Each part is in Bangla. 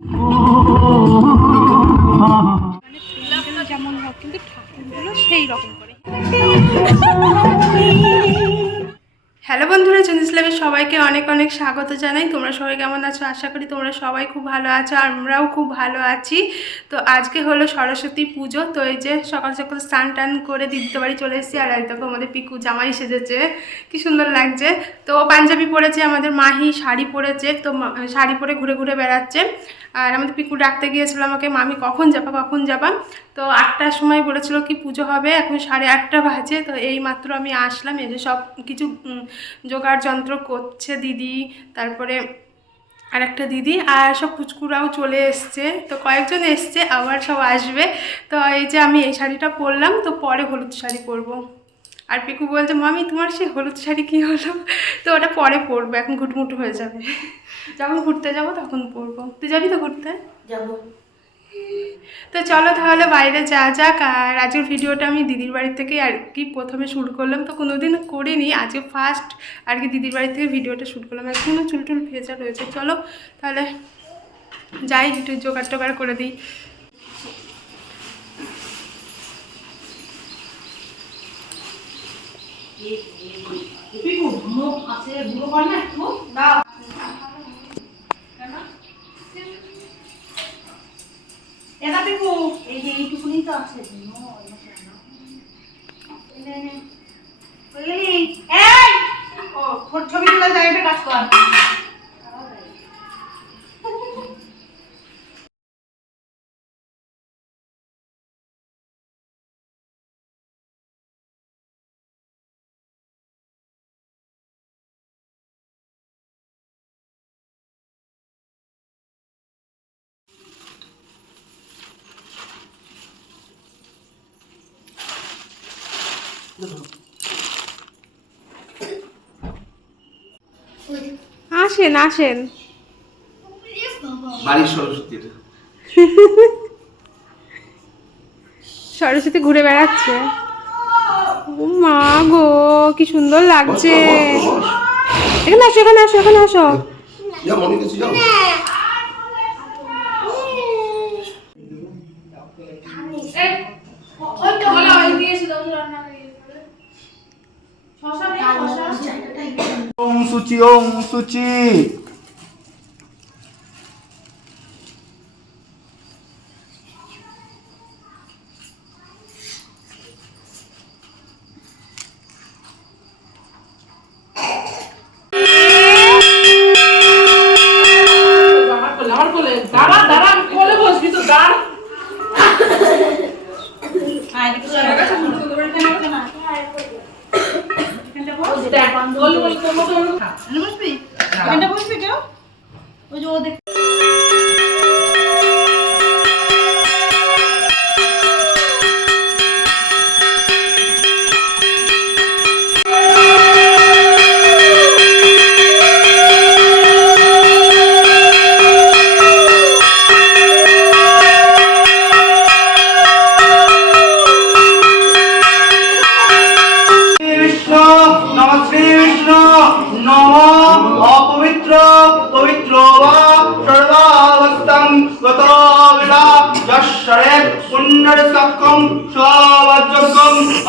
মানে যেমন হোক কিন্তু ঠাকুরগুলো সেই রকম করে। হ্যালো বন্ধুরা, চুনিস ল্যাবে সবাইকে অনেক অনেক স্বাগত জানাই। তোমরা সবাই কেমন আছো? আশা করি তোমরা সবাই খুব ভালো আছো, আমরাও খুব ভালো আছি। তো আজকে হলো সরস্বতী পুজো। তো এই যে সকাল সকাল স্নান টান করে দিদিতে বাড়ি চলে এসেছি। আর এই দেখো আমাদের পিকু জামাই সেজেছে, কি সুন্দর লাগছে। তো পাঞ্জাবি পরেছে, আমাদের মাহি শাড়ি পরেছে। তো শাড়ি পরে ঘুরে ঘুরে বেড়াচ্ছে। আর আমাদের পিকু ডাকতে গিয়েছিল আমাকে, মামি কখন যাবা কখন যাবা। তো 8টার সময় বলেছিল কি পুজো হবে, এখন 8:30 বাজে। তো এই মাত্র আমি আসলাম, এই যে সব কিছু জোগাড় যন্ত্র করছে দিদি, তারপরে আর একটা দিদি, আর সব পুচকুরাও চলে এসছে। তো কয়েকজন এসছে, আবার সব আসবে। তো এই যে আমি এই শাড়িটা পরলাম, তো পরে হলুদ শাড়ি পরবো। আর পিকু বলছে মামি তোমার সেই হলুদ শাড়ি কী হলো। তো ওটা পরে পরবো, এখন ঘুটমুটু হয়ে যাবে। যখন ঘুরতে যাবো তখন পরবো। তুই যাবি তো ঘুরতে? যাবো। তো চলো তাহলে বাইরে যা যাক। আর আজকের ভিডিওটা আমি দিদির বাড়ি থেকে আর কি প্রথমে শ্যুট করলাম। তো কোনোদিন করিনি, আজকে ফার্স্ট আর কি দিদির বাড়ি থেকে ভিডিওটা শ্যুট করলাম। এখনও চুল টুল ভেজা রয়েছে। চলো তাহলে যাই, একটু জোগাড় টোগাড় করে দিই। এই যে এইটুকুনি তো আছে। ছবি তোলা যায়, একটা কাজ কর। আসেন আসেন। বাড়ির সরস্বতীর সরস্বতী ঘুরে বেড়াচ্ছে। ও মা গো, কি সুন্দর লাগছে। এখানে আসো, এখানে আসো, এখানে আসো। যাও মনে কিছু যাও। ওম সুচি, ওম সুচি। বসবি কেউ? ওই যে ও দেখ।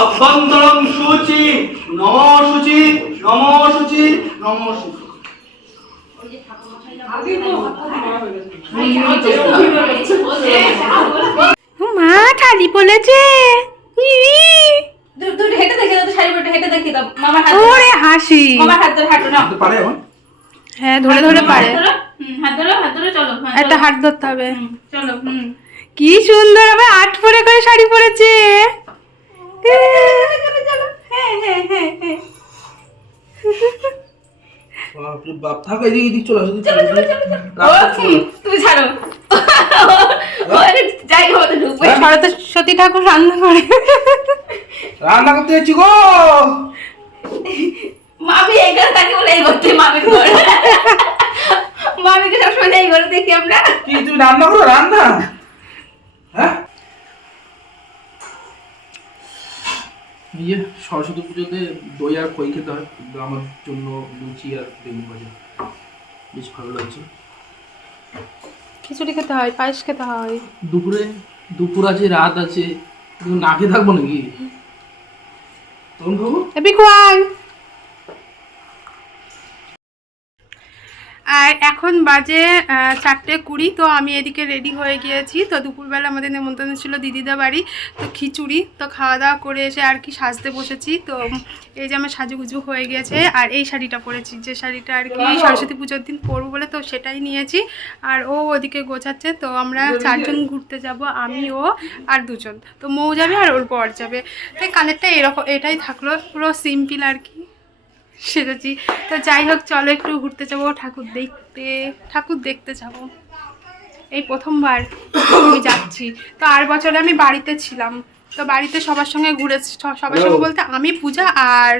অভ্যন্তরং শুচি, নমো শুচি, নমো শুচি, নমো শুচি। মা শাড়ি পরেছে। হেঁটে দেখে দাও, শাড়ি পরে হেঁটে দেখে দাও। মামার হাত ওরে হাসি। মামার হাত ধরে হাঁটো না। পারে এখন? হ্যাঁ ধরে ধরে পারে। হাত ধরো, হাত ধরো, চলো। একটা হাত ধরতে হবে। চলো। কি সুন্দর, আবার 8 পরে করে শাড়ি পরেছে। বাপরে বাপ, থাক এদিকে এদিকে চলে আসো। তুমি ছাড়ো। যাই হতে ঢুকবে। সরস্বতী ঠাকুর রান্না করে। রান্না করতে যাচ্ছি গো। মামি এই ঘরে থাকে বলে এই ঘরতে মামির ঘর। মামিকে সবসময় এই ঘরে দেখি আমরা। কি তুমি রান্না করো? রান্না? হ্যাঁ, ইয়ে সরস্বতী পুজোতে দই আর খই খেতে হয়, কিন্তু আমার জন্য লুচি আর বেগুন ভাজা বেশ ভালো লাগছে। খিচুড়ি খেতে হয়, পায়েস খেতে হয়। দুপুর আছে, রাত আছে, তুমি না খেয়ে থাকবো নাকি? তখন খাবো। বিকু আয়। আর এখন বাজে 4:20। তো আমি এদিকে রেডি হয়ে গিয়েছি। তো দুপুরবেলা আমাদের নেমন্তন্ন ছিল দিদিদা বাড়ি, তো খিচুড়ি। তো খাওয়া দাওয়া করে এসে আর কি সাজতে বসেছি। তো এই যে আমার সাজুগুজু হয়ে গেছে। আর এই শাড়িটা পরেছি, যে শাড়িটা আর কি সরস্বতী পুজোর দিন পরবো বলে, তো সেটাই নিয়েছি। আর ও ওদিকে গোছাচ্ছে। তো আমরা 4জন ঘুরতে যাব, আমি, ও আর 2জন। তো মৌ যাবে আর ওর বর যাবে। তাই কানেরটা এরকম এটাই থাকলো, পুরো সিম্পল আর কি সেরেছি। তো যাই হোক, চলো একটু ঘুরতে যাবো, ঠাকুর দেখতে যাবো। এই প্রথমবার আমি যাচ্ছি। তো আর বছরে আমি বাড়িতে ছিলাম, তো বাড়িতে সবার সঙ্গে ঘুরেছি। সবার সঙ্গে বলতে আমি, পূজা আর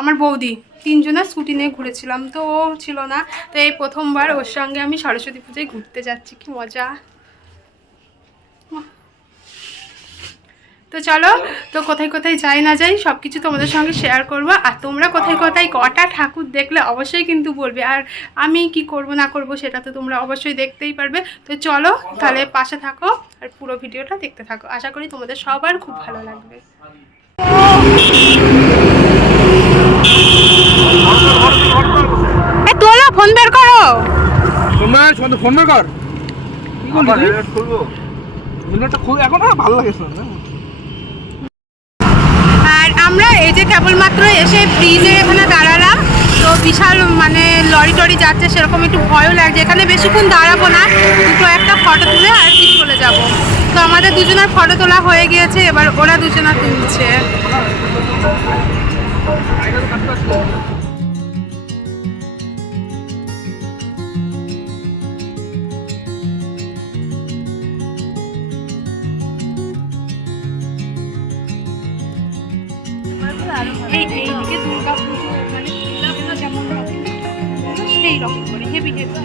আমার বৌদি 3জনের স্কুটি নিয়ে ঘুরেছিলাম। তো ও ছিল না। তো এই প্রথমবার ওর সঙ্গে আমি সরস্বতী পূজায় ঘুরতে যাচ্ছি, কি মজা। তো চলো, তো কোথায় কোথায় যাই না যাই সব কিছু তোমাদের সঙ্গে শেয়ার করব। আর তোমরা কোথায় কোথায় কটা ঠাকুর দেখলে অবশ্যই কিন্তু বলবে। আর আমি কি করব না করব সেটা তো তোমরা অবশ্যই দেখতেই পারবে। তো চলো তাহলে পাশে থাকো আর পুরো ভিডিওটা দেখতে থাকো। আশা করি তোমাদের সবার খুব ভালো লাগবে। তোলো, ফোন বের করো। ফোন বের কর। কি করলি? হেলমেটটা খুব এখন আর ভালো লাগে না। আর আমরা এই যে কেবলমাত্র এসে ব্রিজের এখানে দাঁড়ালাম। তো বিশাল মানে লরি টরি যাচ্ছে, সেরকম একটু ভয়ও লাগছে। এখানে বেশিক্ষণ দাঁড়াবো না, দুটো একটা ফটো তুলে আর কি চলে যাব। তো আমাদের 2জনের ফটো তোলা হয়ে গিয়েছে, এবার ওরা 2জনা তুলছে। এইদিকে দুর্গা পুজো মানে যেমন সেই রকম করে হেভি হেভি।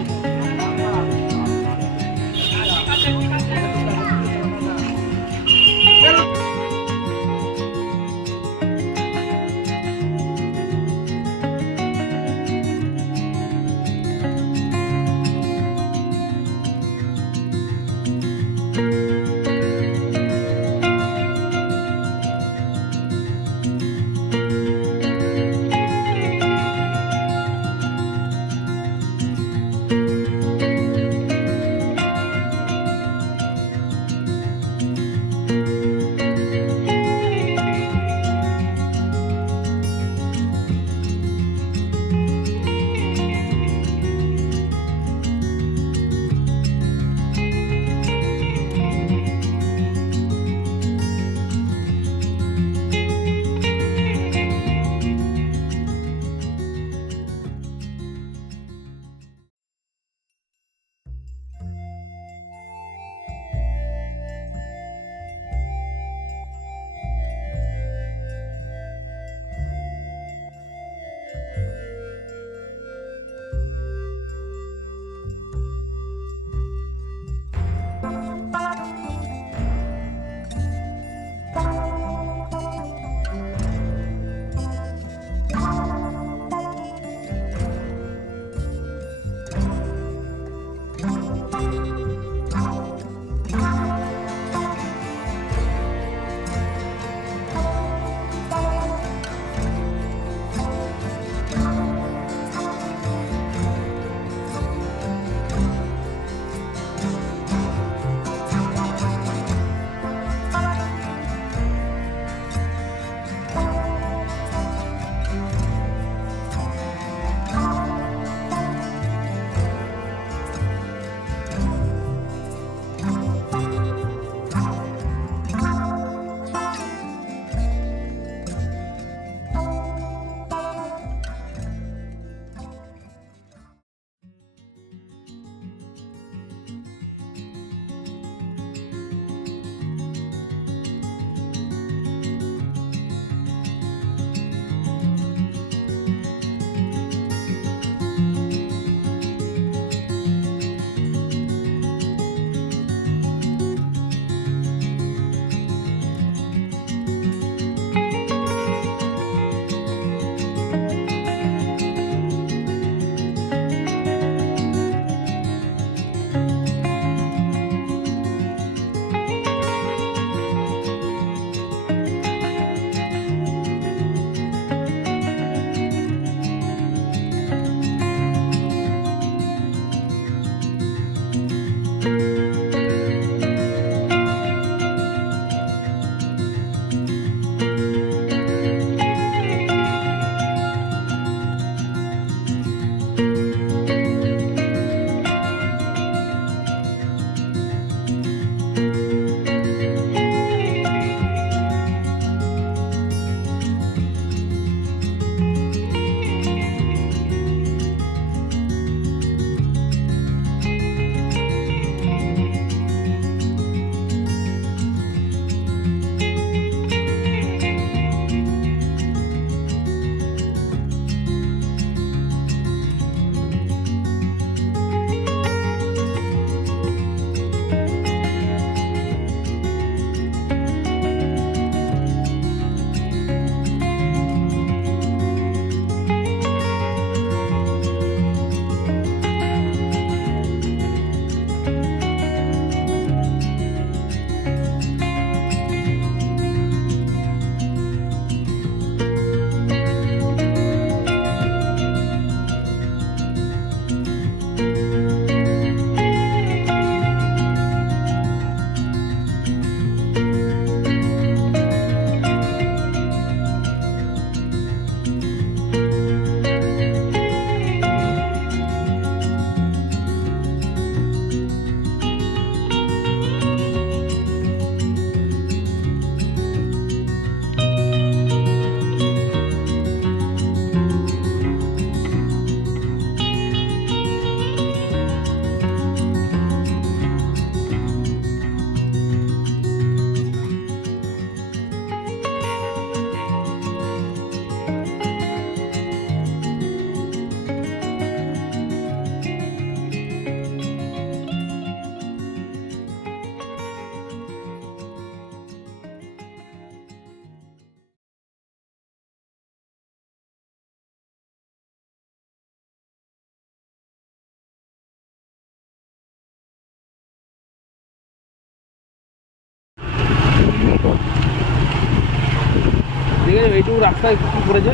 রাস্তায় কি করেছে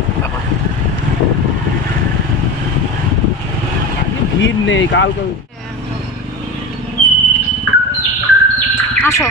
আজকে ভিড় নেই কালকে আসো।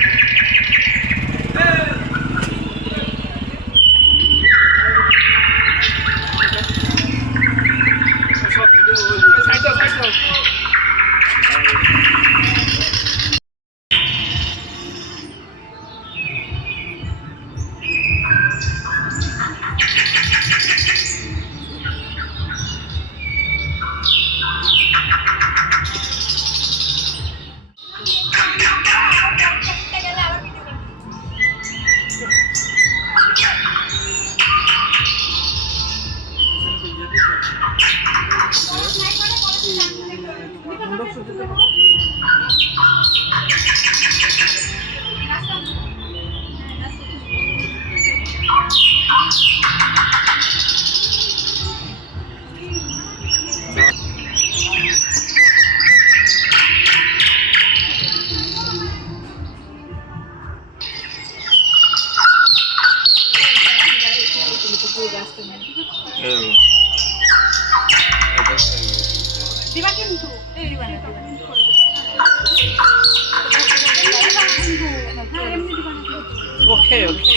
ওকে ওকে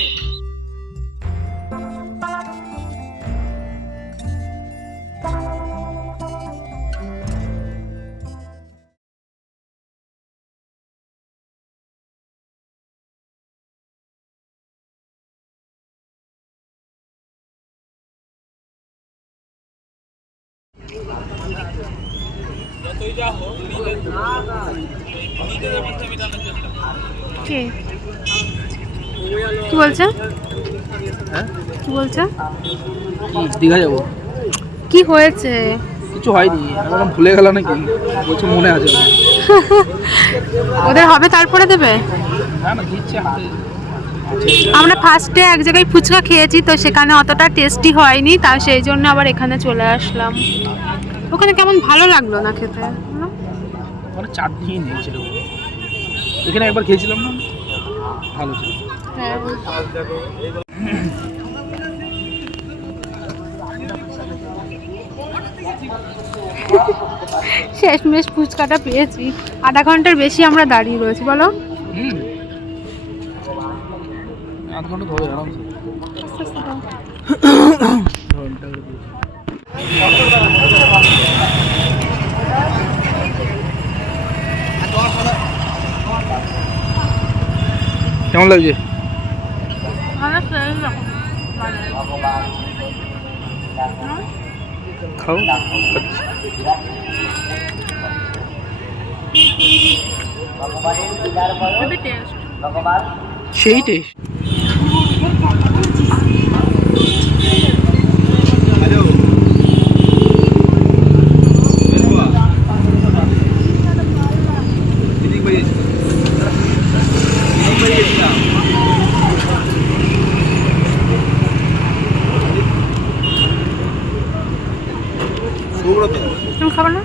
কে কি বলছে? হ্যাঁ কি বলছে? দীঘা যাবো কি হয়েছে? কিছু হয়নি এখন ভুলে গেল নাকি বলছে মনে আছে আমার। ওদের হবে তারপরে দেবে? না না দিচ্ছে হাতে আমরা ফার্স্টে এক জায়গায় ফুচকা খেয়েছি, তো সেখানে অতটা টেস্টি হয়নি, তা সেই জন্য আবার এখানে চলে আসলাম। ওখানে কেমন ভালো লাগলো না খেতে? মানে চাটনি নেই সেরকম এখানে একবার খেয়েছিলাম না ভালো ছিল হ্যাঁ। শেষমেশ ফুচকাটা পেয়েছি। আধা ঘন্টার বেশি আমরা দাঁড়িয়ে রয়েছি, বলো। আধ ঘন্টা ধরে আরামসে কেমন লাগছে খাও সেই টেস্ট তুমি খাবে না?